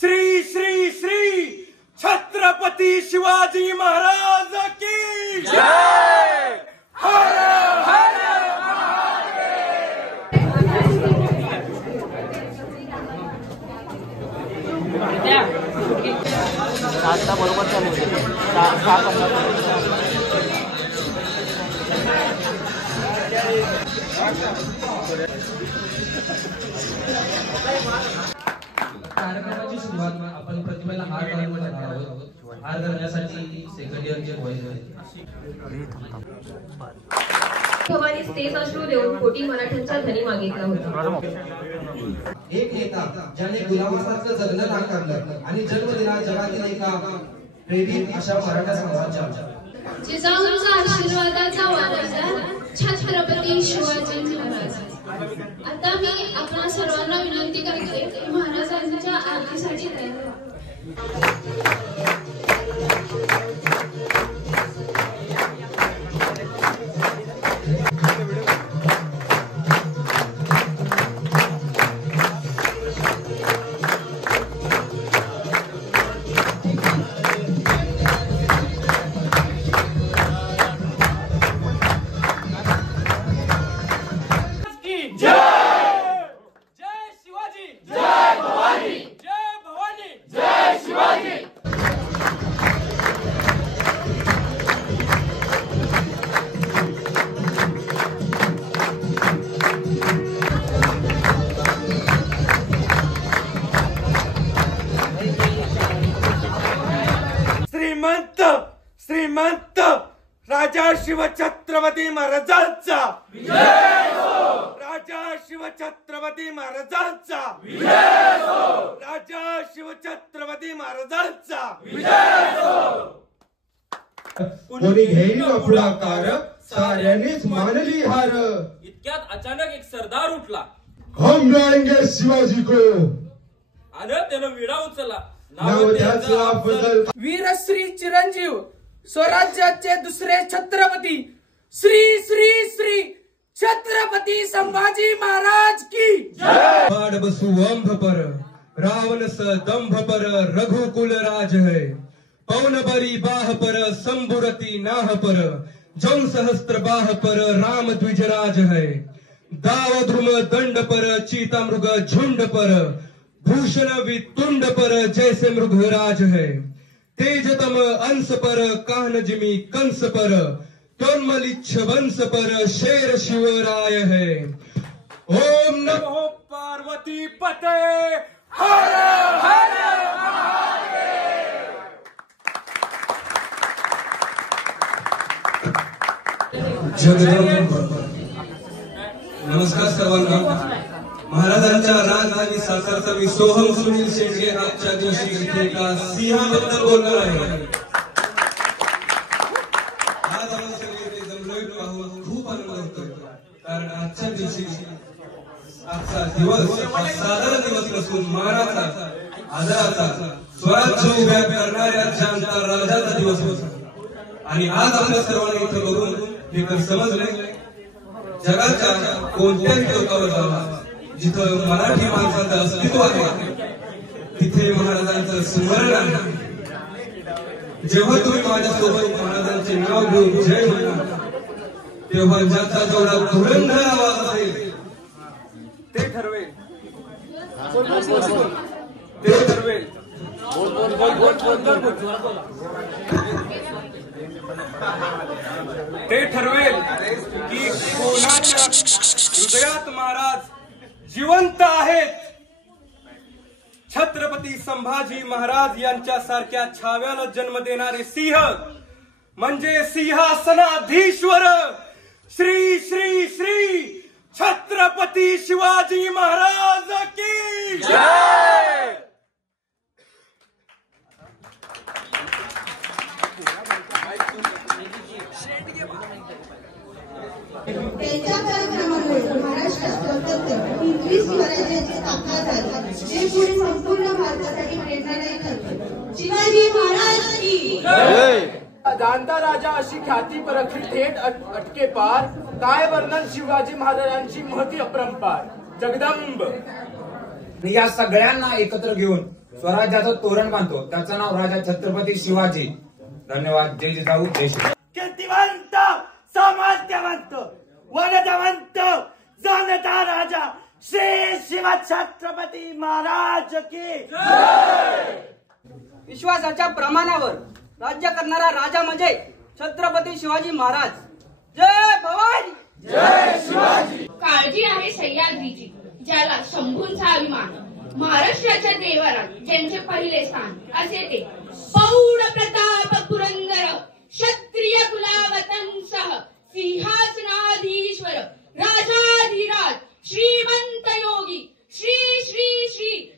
श्री श्री श्री छत्रपती शिवाजी महाराज की जय। हर हर आता बरोबर चालू कार्यक्रमाची सुरुवात आपण प्रतिमेला हार घालून करणार आहोत. हार घालण्यासाठी सेकंड इयर जे बॉयज भवानी स्टेज अश्रू देऊन कोटी मराठ्यांचा धनी मागितला होता. एक नेता ज्याने गुलामासारखं जगणं नाकारलं आणि जन्म दिला जगातील एका प्रेरित अशा मराठा समाजाच्या जिजाऊंचा आशीर्वादाचा वारसा छत्रपती शिवाजी महाराज. आता मी आपल्या सर्वांना विनंती करते की महाराजांच्या आरतीसाठी तयार व्हा. श्रीमंत राजा शिवछत्रपती महाराजांचा विजय हो. राजा शिवछत्रपती महाराजांचा विजय हो. राजा शिवछत्रपती महाराजांचा विजय हो. कोणी घेईल पुढाकार साऱ्यांनीच मानली हार. इतक्यात अचानक एक सरदार उठला. हम लाएंगे शिवाजी को. आणि त्यानं विडा उचलला. नाव त्याचं अफजल. वीरश्री चिरंजीव स्वराज्याचे दुसरे छत्रपती श्री श्री श्री छत्रपती संभाजी महाराज की जय. पाड बसु अंभ पर रावण स दंभ पर रघुकुल राज है. पवन बरी बाह पर संबुरती नाह पर जौन सहस्त्र बाह पर राम द्विजराज है. दाव ध्रुम दंड पर चीता मृग झुंड पर भूषण वितुंड पर जैसे मृगराज है. तेजतम अंश पर काहन जिमी कंस पर तोन्मलिच्छ वंश पर शेर शिवराय है. ओम नमो पार्वती पते हर हर जगदंब. नमस्कार सर्वांना. महाराजांच्या राजधानी सातारचा मी सोहम सुनील शेंडगे आजच्या दिवशी इथे एका सिंहाबद्दल बोलणार आहे. आज आपण सगळे जमलोय पाहून खूप आनंद होतोय. कारण आजच्या दिवशी आजचा दिवस हा साधारण दिवस नसून मानाचा आदराचा स्वराज्य उभ्या करणाऱ्या जनता राजाचा दिवस होता. आणि आज आपल्या सर्वांना इथे बघून हे तर समजले जगाच्या कोणत्याही टोकावर जावा जिथं मराठी माणसाचं अस्तित्व आहे तिथे महाराजांचं स्मरण आहे. जेव्हा तुम्ही माझ्यासोबत महाराजांचे नाव घेऊन जय म्हणा तेव्हा ज्याचा जेवढा धुरंधर आवाज असेल ते ठरवेल ते ठरवेल ते ठरवेल की कोणाच्या हृदयात महाराज जिवंत आहेत. छत्रपती संभाजी महाराज यांच्या सारख्या छाव्याला जन्म देणारे सिंह म्हणजे सिंहासनाधीश्वर श्री श्री श्री छत्रपती शिवाजी महाराज की जय. त्यांच्या कार्यक्रमामुळे महाराष्ट्रात स्वतंत्र 23 स्वराज्याची स्थापना झाली जे पुढे संपूर्ण भारतासाठी प्रेरणादायी ठरले. शिवाजी महाराज की जय. जाणता राजा अशी ख्याती परखली थेट अटके पार. काय वर्णन शिवाजी महाराजांची महती अपरंपार. जगदंब. आणि या सगळ्यांना एकत्र घेऊन स्वराज्याचं तोरण बांधतो. त्याचं नाव राजा छत्रपती शिवाजी. धन्यवाद. जय जिजाऊ जय श्री. कीर्तिवंत, सामर्थ्यवंत, वरदवंत जाणता राजा श्री शिव छत्रपती महाराज की विश्वासाच्या प्रमाणावर राज्य करणारा राजा म्हणजे छत्रपती शिवाजी महाराज. जय भवानी, जय शिवाजी. काळजी आहे सह्याद्रीची, ज्याला शंभूंचा अभिमान. महाराष्ट्राच्या देवारात ज्यांचे पहिले स्थान, असे ते पौढ प्रताप पुरंदर क्षत्रिय कुलावतंसह सिंहासनाधीश्वर राजाधिराज श्रीमंत योगी श्री श्री श्री